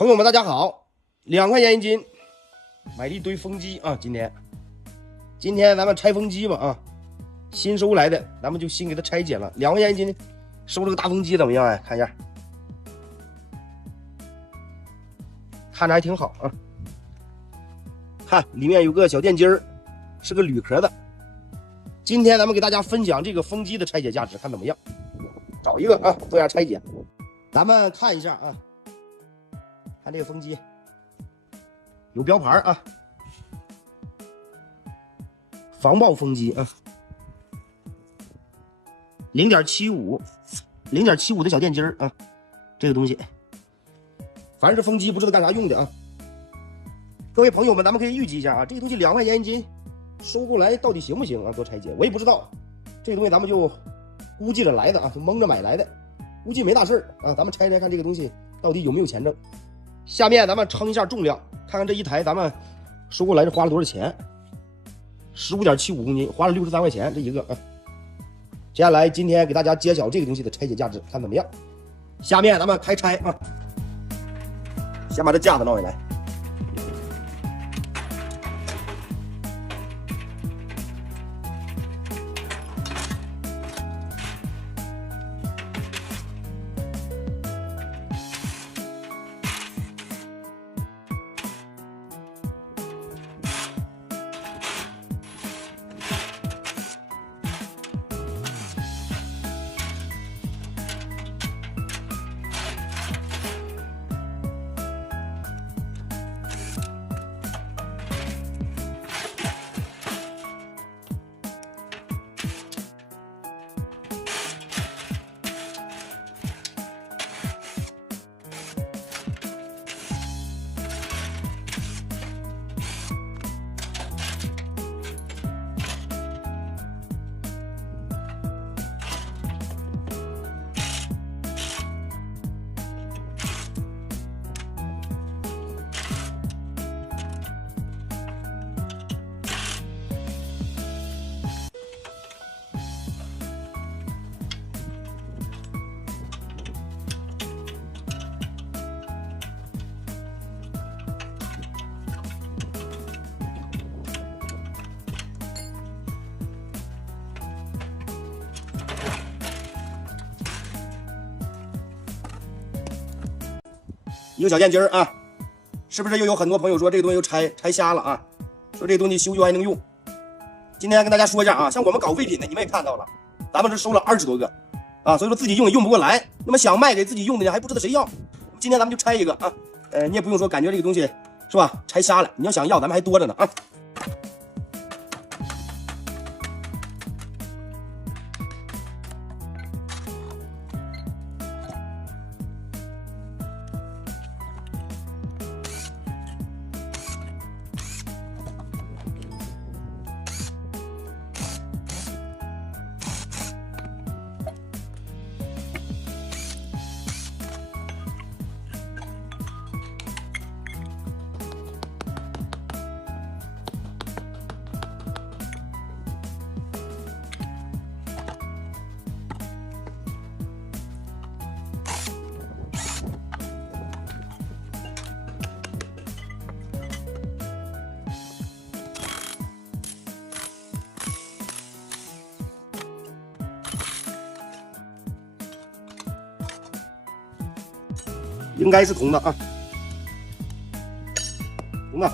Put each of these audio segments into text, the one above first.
朋友们，大家好，2块钱一斤，买了一堆风机啊！今天咱们拆风机吧啊，新收来的，咱们就新给它拆解了。2块钱一斤，收这个大风机怎么样哎？看一下，看着还挺好啊。看里面有个小电机儿，是个铝壳的。今天咱们给大家分享这个风机的拆解价值，看怎么样？找一个啊，做下拆解。咱们看一下啊。看这个风机有标牌啊，防爆风机啊，0.75的小电机啊，这个东西，凡是风机不知道干啥用的啊。各位朋友们，咱们可以预计一下啊，这个东西2块钱一斤，收过来到底行不行啊？做拆解我也不知道，这个东西咱们就估计着来的啊，就蒙着买来的，估计没大事啊。咱们拆拆看这个东西到底有没有钱挣。下面咱们称一下重量，看看这一台咱们收过来是花了多少钱。15.75公斤，花了63块钱这一个啊。接下来今天给大家揭晓这个东西的拆解价值，看怎么样。下面咱们开拆啊，先把这架子弄下来。一个小电机啊，是不是又有很多朋友说这个东西又拆瞎了啊？说这个东西修还能用。今天跟大家说一下啊，像我们搞废品的，你们也看到了，咱们这收了20多个啊，所以说自己用也用不过来，那么想卖给自己用的还不知道谁要。今天咱们就拆一个啊，你也不用说感觉这个东西是吧拆瞎了，你要想要咱们还多着呢啊。应该是铜的啊，铜的。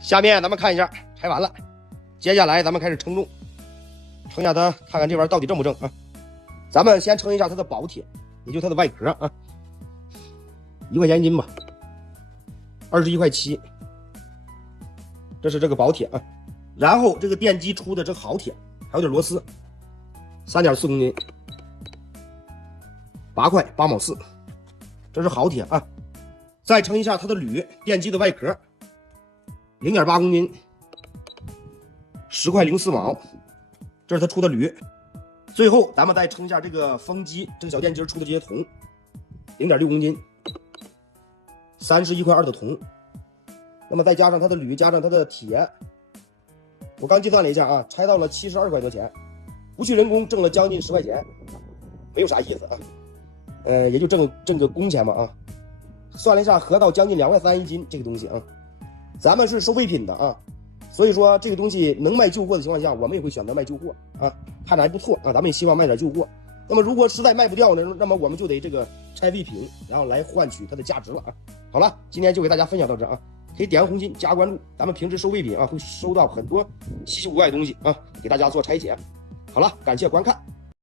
下面咱们看一下，拆完了，接下来咱们开始称重，称一下它，看看这玩意儿到底正不正啊？咱们先称一下它的薄铁，也就它的外壳啊，1块钱一斤吧，21块7，这是这个薄铁啊。然后这个电机出的这个好铁，还有点螺丝，3.4公斤。8块8毛4，这是好铁啊。再称一下它的铝电机的外壳，0.8公斤，10块04毛，这是它出的铝。最后咱们再称一下这个风机，这个小电机出的这些铜，0.6公斤，31块2的铜。那么再加上它的铝，加上它的铁，我刚计算了一下啊，拆到了72块多钱，不去人工挣了将近10块钱，没有啥意思啊。也就挣个工钱嘛啊。算了一下，合到将近2块3一斤，这个东西啊，咱们是收废品的啊，所以说这个东西能卖旧货的情况下，我们也会选择卖旧货啊，看着还不错啊，咱们也希望卖点旧货。那么如果实在卖不掉呢，那么我们就得这个拆废品，然后来换取它的价值了啊。好了，今天就给大家分享到这啊，可以点个红心加关注，咱们平时收废品啊，会收到很多稀奇古怪的东西啊，给大家做拆解。好了，感谢观看。